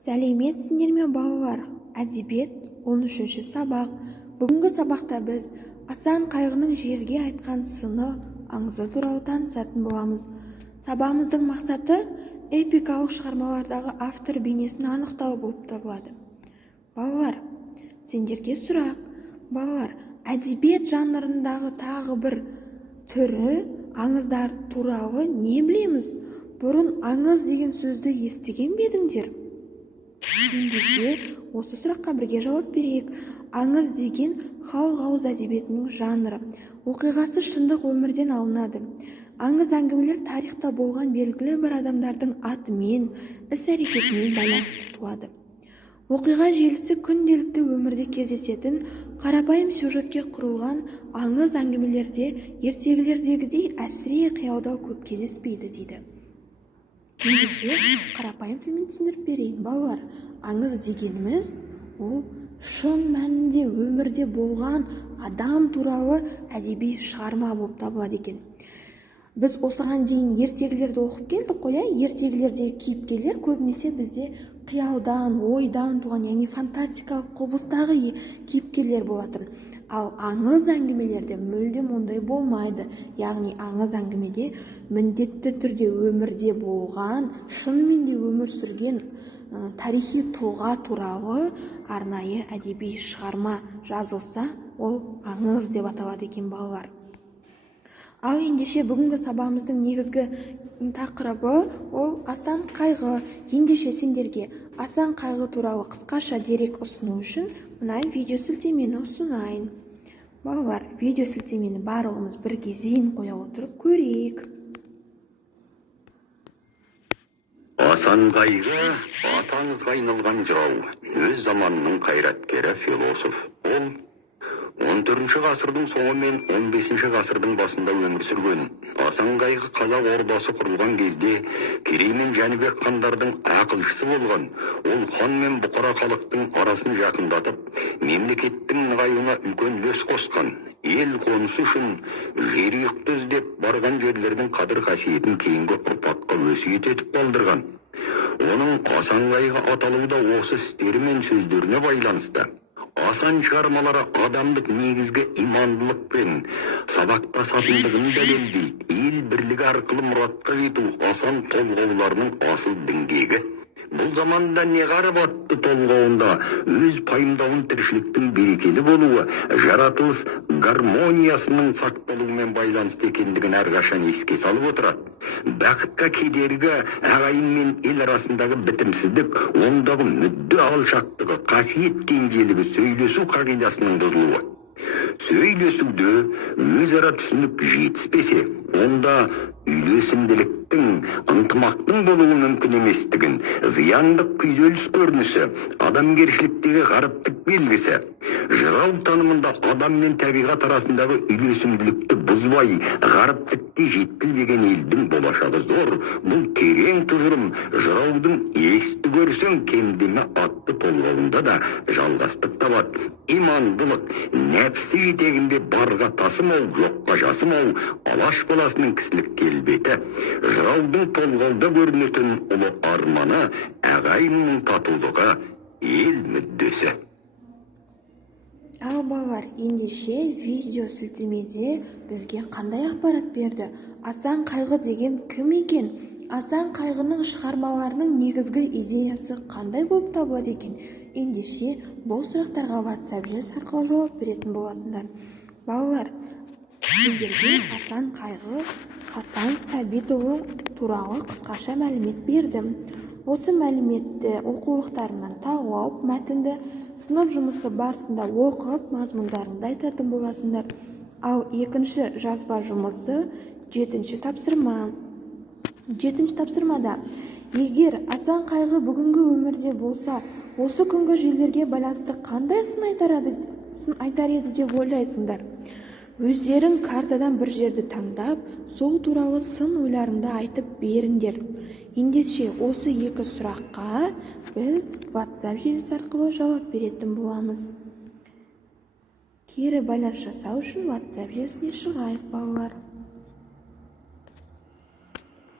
Сәлеметсіңдер ме балалар? Әдебиет 13-ші сабақ. Бүгінгі сабақта біз Асан Қайғының жерге айтқан сыны аңызы туралы танысатын боламыз. Сабағымыздың мақсаты эпикалық шығармалардағы автор бейнесін анықтау болып табылады. Балалар, сендерге сұрақ. Балалар, әдебиет жанрындағы тағы бір түрі аңыздар туралы не білеміз? Бұрын аңыз деген сөзді естіген бе едіңдер? Ендеше осы сұраққа бірге жауап берейік. Аңыз деген халық ауыз әдебиетінің жанры. Оқиғасы шындық өмірден алынады. Аңыз әңгімелер тарихта болған белгілі бір адамдардың атымен, іс-әрекетімен байланысты туады. Оқиға желісі күнделікті өмірде кездесетін қарапайым сюжетке құрылған аңыз әңгімелерде ертегілердегідей әсіре қиялдау көп кездеспейді дейді. Ендеше қарапайым тілмен түсіндіріп берейін. Балалар, аңыз дегеніміз ол шын мәнінде өмірде болған адам туралы әдеби шығарма болып табылады екен. Біз осыған дейін ертегілерді оқып келдік қой, ертегілердегі кейіпкерлер көбінесе бізде қиялдан, ойдан туған, яғни фантастикалық құбылыстағы кейіпкерлер болатын. Ал аңыз әңгімелерде мүлдем ондай болмайды. Яғни аңыз әңгімеде міндетті түрде өмірде болған, шынымен де өмір сүрген тарихи тұлға туралы арнайы әдеби шығарма жазылса, ол аңыз деп аталады екен балалар. Ал ендеше бүгінгі сабағымыздың негізгі тақырыбы ол Асан Қайғы. Ендеше сендерге Асан Қайғы туралы қысқаша дерек ұсыну үшін мына видео сілтемені ұсынайын. Балалар, видео сілтемені барлығымыз бірге зейін қоя отырып көрейік. Асан Қайғы атаңызға айналған жырау, өз заманының қайраткері, философ. Ол 14-ші ғасырдың соңы мен 15-ші ғасырдың басында өмір сүрген. Асан Қайғы қазақ ордасы құрылған кезде Керей мен Жәнібек хандардың ақылшысы болған. Ол хан мен бұқара халықтың арасын жақындатып, мемлекеттің нығаюына үлкен үлес қосқан. Ел қонысы үшін жер үйікті іздеп барған жерлердің қадір қасиетін кейінгі ұрпаққа өсиет етіп қалдырған. Оның Асан Қайғы аталуы да осы істері мен сөздеріне байланысты. Асан шығармалары адамдық негізгі имандылық пен сабақтасатындығын дәлелдей, ел бірлігі арқылы мұратқа жету Асан толғауларының асыл діңгегі. Бұл заманда неғарып атты толғауында өз пайымдауын тіршіліктің берекелі болуы, жаратылыс гармониясының сақталуымен байланысты екендігін әрқашан еске салып отырады. Бақытқа кедергі ағайын мен ел арасындағы бітімсіздік, ондағы мүдде алшақтығы, қасиет кенжелігі, сөйлесу қағидасының бұзылуы. Сөйлесуде өзара түсінік жетіспесе, онда үйлесімділіктің, ынтымақтың болуы мүмкін еместігін, зияндық күйзеліс көрінісі, адамгершіліктегі ғарыптық белгісі. Жырау танымында адам мен табиғат арасындағы үйлесімділікті бұзбай, ғарыптыққа жеткізбеген елдің болашағы зор. Бұл терең тұжырым жыраудың есті көрсең кемдеме атты толғауында да жалғастық табады. Имандылық, нәпсі жетегінде барға тасымау, жоққа жасымау, алаш баласының кісілік келбеті. Жыраудың толғауда көрінетін ұлы арманы, ағайынның татулығы, ел мүддесі. Ал балалар, ендеше видео сілтемеде бізге қандай ақпарат берді? Асан Қайғы деген кім екен? Асан Қайғының шығармаларының негізгі идеясы қандай болып табылады екен? Ендеше бұл сұрақтарға WhatsApp желісі арқылы жауап беретін боласыңдар. Балалар, сендерге Асан Қайғы Хасан Сәбитұлы туралы қысқаша мәлімет бердім. Осы мәліметті оқулықтарынан тауып, мәтінді сынып жұмысы барысында оқып, мазмұндарында айтатын боласыңдар. Ал екінші жазба жұмысы 7-ші тапсырма. 7-ші тапсырмада егер Асан Қайғы бүгінгі өмірде болса, осы күнгі жерлерге байланысты қандай сын айтар еді деп ойлайсыңдар? Өздерің картадан бір жерді таңдап, сол туралы сын ойларыңды айтып беріңдер. Ендеше осы екі сұраққа біз WhatsApp желісі арқылы жауап беретін боламыз. Кері байланыс жасау үшін WhatsApp желісіне шығайық балалар.